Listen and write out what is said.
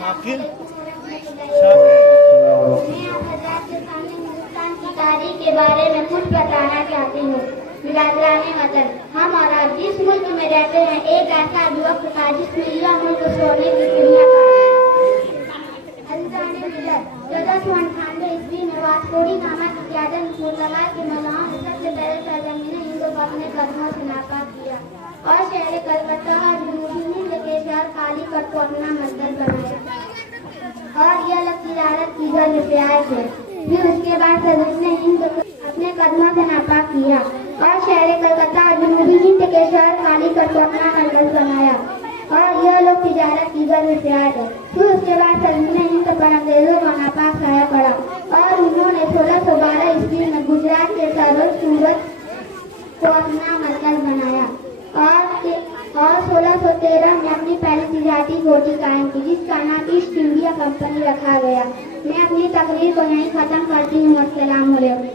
आखिर तारीख के बारे में कुछ बताना चाहती हूँ। बिरादराने वतन, हम और आप जिस मुल्क में रहते हैं, एक ऐसा वक्त था जिसमें यह मुल्क सोने की चिड़िया था। 1498 ईस्वी में वास्कोडी गामा की क़यादत में पुर्तगाल के मलाहों ने सबसे पहले सरजमीन हिंद को अपने कदमों से नापाक किया और शहर कलकत्ता और जनूबी हिंद के शहर कालीकट को अपना मस्जिद बनाया और यह लोग तिजारत की वजह से आए थे। फिर उसके बाद सरजमीन हिंद को अपने कदमों से नापाक किया और शहर कलकत्ता और जनूबी हिंद के शहर कालीकट को अपना मस्जिद बनाया और यह लोग तिजारत की वजह से आए थे। फिर उसके बाद सरजमीन हिंद पर अंग्रेजों का नापाक साया पड़ा और उन्होंने 1612 ईस्वी में गुजरात के सरहद सूरत को अपना मरकज बनाया और 1613 में अपनी पहली तिजारती घोटी कायम की जिसका नाम ईस्ट इंडिया कंपनी रखा गया। मैं अपनी तकरीर को यहीं खत्म करती हूँ। अस्सलाम वालेकुम।